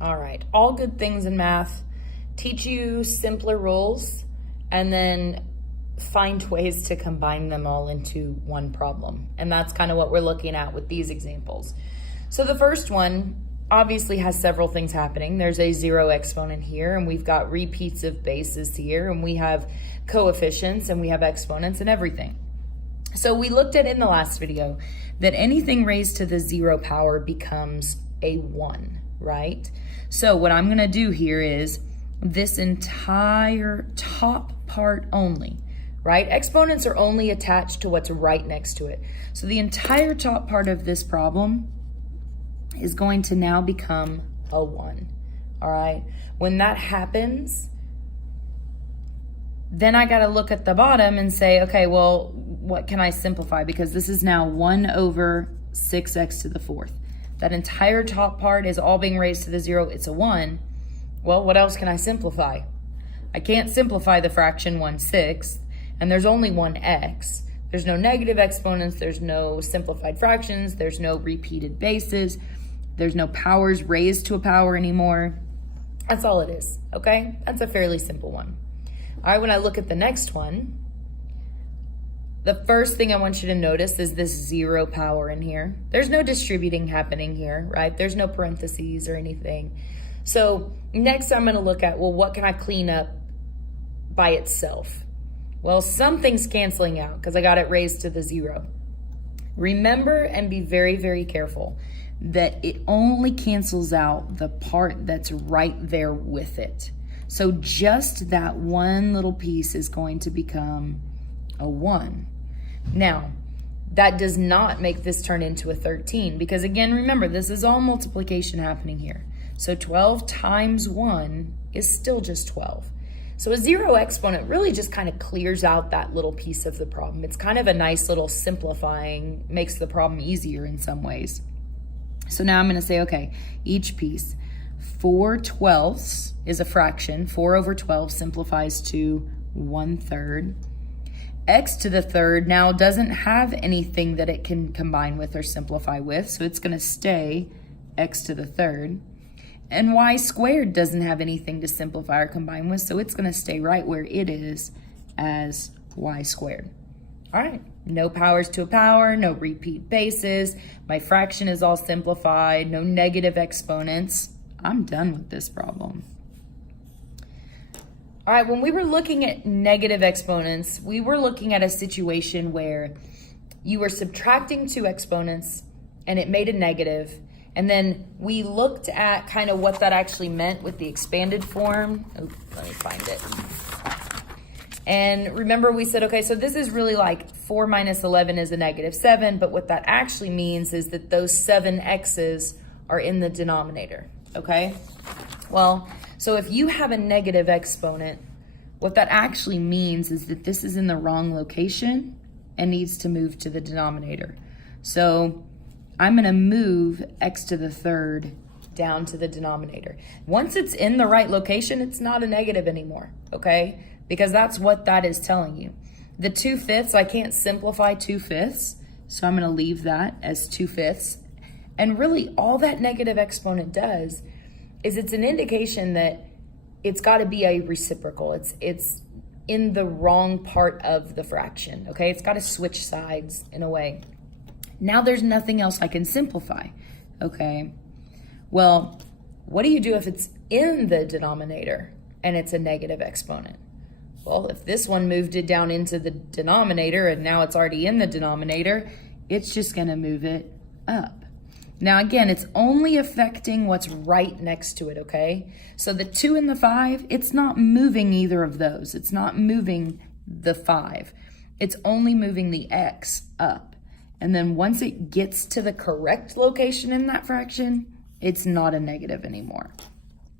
All right, all good things in math teach you simpler rules and then find ways to combine them all into one problem. And that's kind of what we're looking at with these examples. So the first one obviously has several things happening. There's a zero exponent here, and we've got repeats of bases here, and we have coefficients, and we have exponents and everything. So we looked at in the last video that anything raised to the 0 power becomes a 1, right? So what I'm gonna do here is this entire top part only, right? Exponents are only attached to what's right next to it. So the entire top part of this problem is going to now become a 1, all right? When that happens, then I gotta look at the bottom and say, okay, well, what can I simplify? Because this is now 1 over 6x to the 4th. That entire top part is all being raised to the 0, it's a 1. Well, what else can I simplify? I can't simplify the fraction 1/6, and there's only one x. There's no negative exponents, there's no simplified fractions, there's no repeated bases, there's no powers raised to a power anymore. That's all it is, okay? That's a fairly simple one. All right, when I look at the next one, the first thing I want you to notice is this 0 power in here. There's no distributing happening here, right? There's no parentheses or anything. So next I'm gonna look at, well, what can I clean up by itself? Well, something's canceling out because I got it raised to the 0. Remember and be very, very careful that it only cancels out the part that's right there with it. So just that one little piece is going to become a 1. Now, that does not make this turn into a 13 because again, remember, this is all multiplication happening here. So 12 times 1 is still just 12. So a 0 exponent really just kind of clears out that little piece of the problem. It's kind of a nice little simplifying, makes the problem easier in some ways. So now I'm gonna say, okay, each piece, 4/12 is a fraction. 4 over 12 simplifies to 1/3. X to the 3rd now doesn't have anything that it can combine with or simplify with, so it's gonna stay x to the 3rd. And y squared doesn't have anything to simplify or combine with, so it's gonna stay right where it is as y squared. All right, no powers to a power, no repeat bases, my fraction is all simplified, no negative exponents. I'm done with this problem. All right, when we were looking at negative exponents, we were looking at a situation where you were subtracting 2 exponents and it made a negative, and then we looked at kind of what that actually meant with the expanded form. Oh, let me find it. And remember we said, okay, so this is really like 4 minus 11 is a -7, but what that actually means is that those 7 x's are in the denominator, okay? Well, so if you have a negative exponent, what that actually means is that this is in the wrong location and needs to move to the denominator. So I'm gonna move x to the 3rd down to the denominator. Once it's in the right location, it's not a negative anymore, okay? Because that's what that is telling you. The 2/5, I can't simplify 2/5, so I'm gonna leave that as 2/5. And really all that negative exponent does is it's an indication that it's gotta be a reciprocal. It's in the wrong part of the fraction, okay? It's gotta switch sides in a way. Now there's nothing else I can simplify, okay? Well, what do you do if it's in the denominator and it's a negative exponent? Well, if this one moved it down into the denominator and now it's already in the denominator, it's just gonna move it up. Now again, it's only affecting what's right next to it, okay? So the 2 and the 5, it's not moving either of those. It's not moving the 5. It's only moving the x up. And then once it gets to the correct location in that fraction, it's not a negative anymore,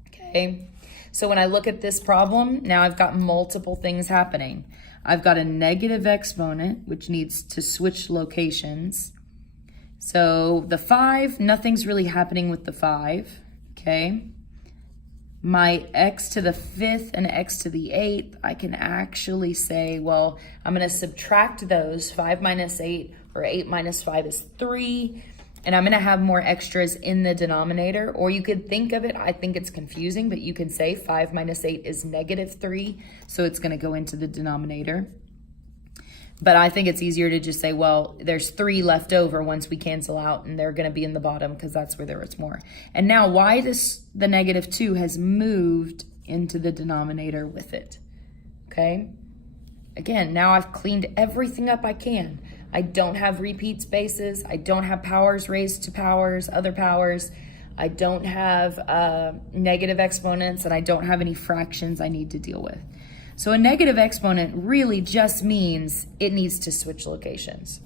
okay? So when I look at this problem, now I've got multiple things happening. I've got a negative exponent, which needs to switch locations. So the 5, nothing's really happening with the 5, okay? My x to the 5th and x to the 8th, I can actually say, well, I'm gonna subtract those. 5 minus 8 or 8 minus 5 is 3. and I'm gonna have more extras in the denominator, or you could think of it, I think it's confusing, but you could say 5 minus 8 is -3, so it's gonna go into the denominator. But I think it's easier to just say, well, there's 3 left over once we cancel out, and they're gonna be in the bottom because that's where there was more. And now why the -2 has moved into the denominator with it, okay? Again, now I've cleaned everything up I can. I don't have repeat spaces. I don't have powers raised to powers, other powers. I don't have negative exponents, and I don't have any fractions I need to deal with. So a negative exponent really just means it needs to switch locations.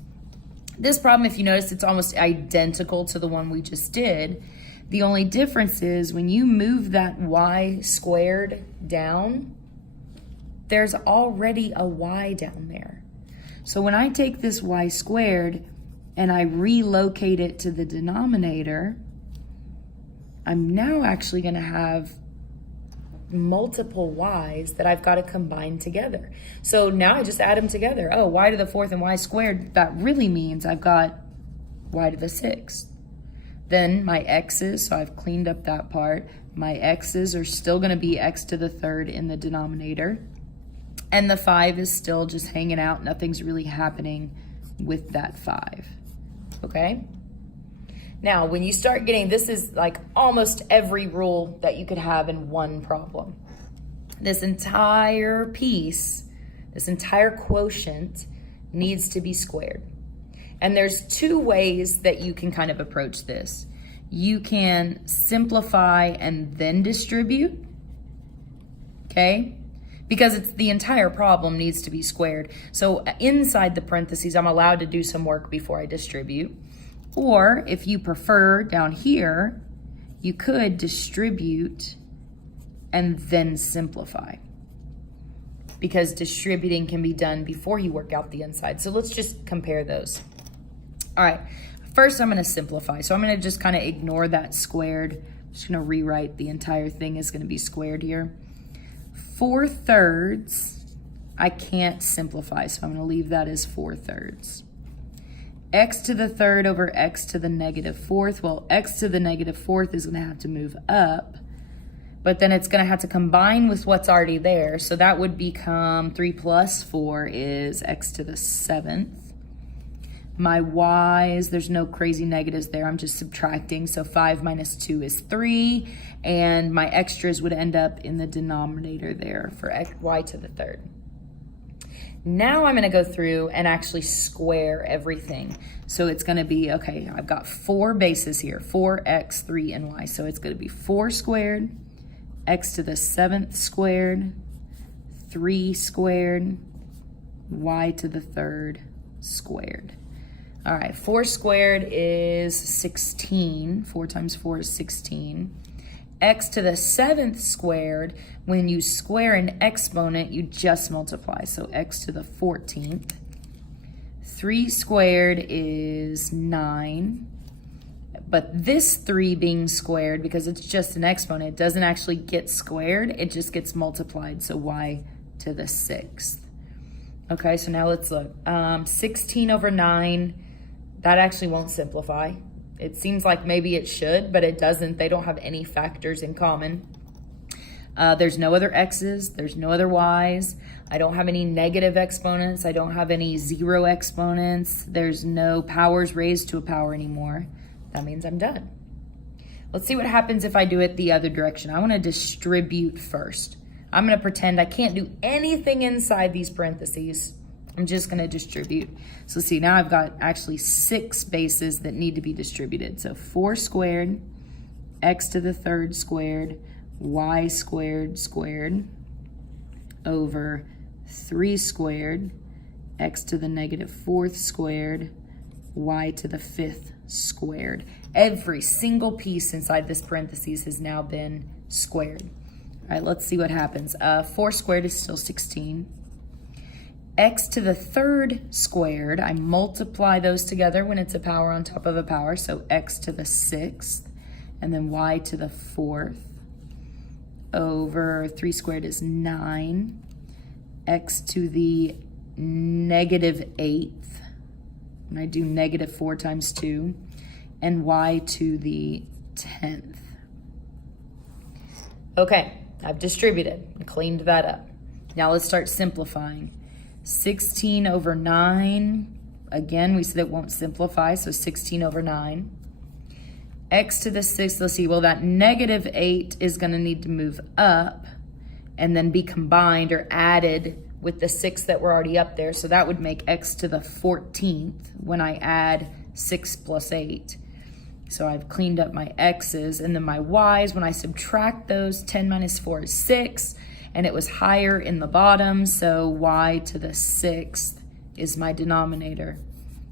This problem, if you notice, it's almost identical to the one we just did. The only difference is when you move that y squared down, there's already a y down there. So when I take this y squared and I relocate it to the denominator, I'm now actually gonna have multiple y's that I've got to combine together. So now I just add them together. Oh, y to the 4th and y squared, that really means I've got y to the 6th. Then my x's, so I've cleaned up that part. My x's are still gonna be x to the 3rd in the denominator. And the 5 is still just hanging out. Nothing's really happening with that 5, okay? Now, when you start getting, this is like almost every rule that you could have in one problem. This entire piece, this entire quotient needs to be squared. And there's 2 ways that you can kind of approach this. You can simplify and then distribute, okay? Because it's the entire problem needs to be squared. So inside the parentheses, I'm allowed to do some work before I distribute. Or if you prefer down here, you could distribute and then simplify, because distributing can be done before you work out the inside. So let's just compare those. All right, first I'm gonna simplify. So I'm gonna just kind of ignore that squared. I'm just gonna rewrite the entire thing is gonna be squared here. 4/3, I can't simplify, so I'm gonna leave that as 4/3. X to the 3rd over x to the -4th. Well, x to the -4th is gonna have to move up, but then it's gonna have to combine with what's already there. So that would become 3 plus 4 is x to the 7th. My y's, there's no crazy negatives there. I'm just subtracting. So 5 minus 2 is 3. And my extras would end up in the denominator there for y to the 3rd. Now I'm gonna go through and actually square everything. So it's gonna be, okay, I've got 4 bases here, 4x, 3, and y. So it's gonna be 4 squared, x to the 7th squared, 3 squared, y to the 3rd squared. All right, 4 squared is 16. 4 times 4 is 16. X to the 7th squared, when you square an exponent, you just multiply. So x to the 14th. 3 squared is 9. But this 3 being squared, because it's just an exponent, it doesn't actually get squared, it just gets multiplied. So y to the 6th. Okay, so now let's look. 16 over 9, that actually won't simplify. It seems like maybe it should, but it doesn't. They don't have any factors in common. There's no other x's, there's no other y's. I don't have any negative exponents. I don't have any 0 exponents. There's no powers raised to a power anymore. That means I'm done. Let's see what happens if I do it the other direction. I want to distribute first. I'm going to pretend I can't do anything inside these parentheses. I'm just going to distribute. So see, now I've got actually 6 bases that need to be distributed. So 4 squared, x to the 3rd squared, y squared squared, over 3 squared, x to the -4th squared, y to the 5th squared. Every single piece inside this parentheses has now been squared. All right, let's see what happens. 4 squared is still 16. X to the 3rd squared, I multiply those together when it's a power on top of a power, so x to the 6th, and then y to the 4th, over 3 squared is 9, x to the -8th, and I do -4 times 2, and y to the 10th. Okay, I've distributed and cleaned that up. Now let's start simplifying. 16 over 9, again, we said it won't simplify, so 16 over 9. X to the 6th, let's see, well, that negative 8 is going to need to move up and then be combined or added with the 6 that were already up there. So that would make x to the 14th when I add 6 plus 8. So I've cleaned up my x's, and then my y's, when I subtract those, 10 minus 4 is 6, and it was higher in the bottom, so y to the 6th is my denominator.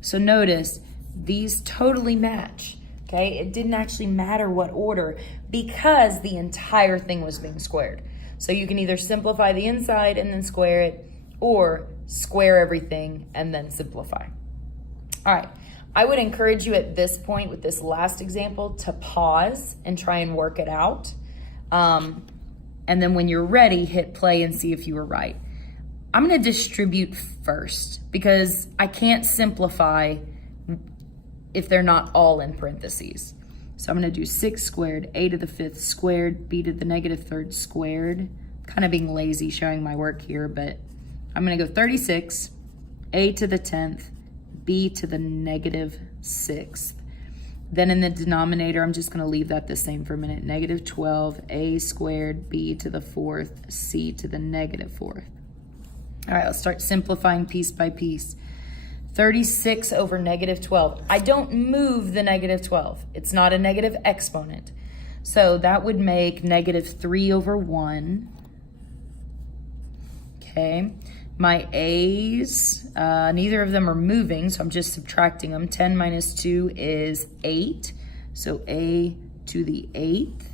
So notice, these totally match, okay? It didn't actually matter what order because the entire thing was being squared. So you can either simplify the inside and then square it, or square everything and then simplify. All right. I would encourage you at this point with this last example to pause and try and work it out. And then when you're ready, hit play and see if you were right. I'm going to distribute first because I can't simplify if they're not all in parentheses. So I'm going to do 6 squared, a to the 5th squared, b to the negative 3rd squared. Kind of being lazy showing my work here, but I'm going to go 36, a to the 10th, b to the negative 6th. Then in the denominator, I'm just going to leave that the same for a minute. Negative 12, a squared, b to the 4th, c to the negative 4th. All right, let's start simplifying piece by piece. 36 over negative 12. I don't move the negative 12. It's not a negative exponent. So that would make negative 3 over 1. Okay. My a's, neither of them are moving, so I'm just subtracting them. 10 minus 2 is 8, so a to the 8th.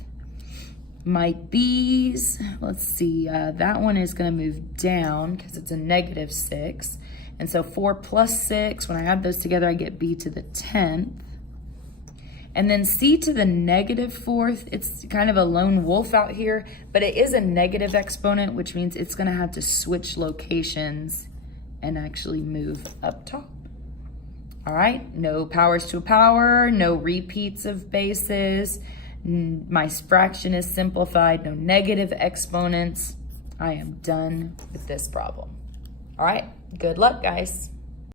My b's, let's see, that one is going to move down because it's a negative 6. And so 4 plus 6, when I add those together, I get b to the 10th. And then c to the negative 4th, it's kind of a lone wolf out here, but it is a negative exponent, which means it's going to have to switch locations and actually move up top. All right, no powers to a power, no repeats of bases. My fraction is simplified, no negative exponents. I am done with this problem. All right, good luck, guys.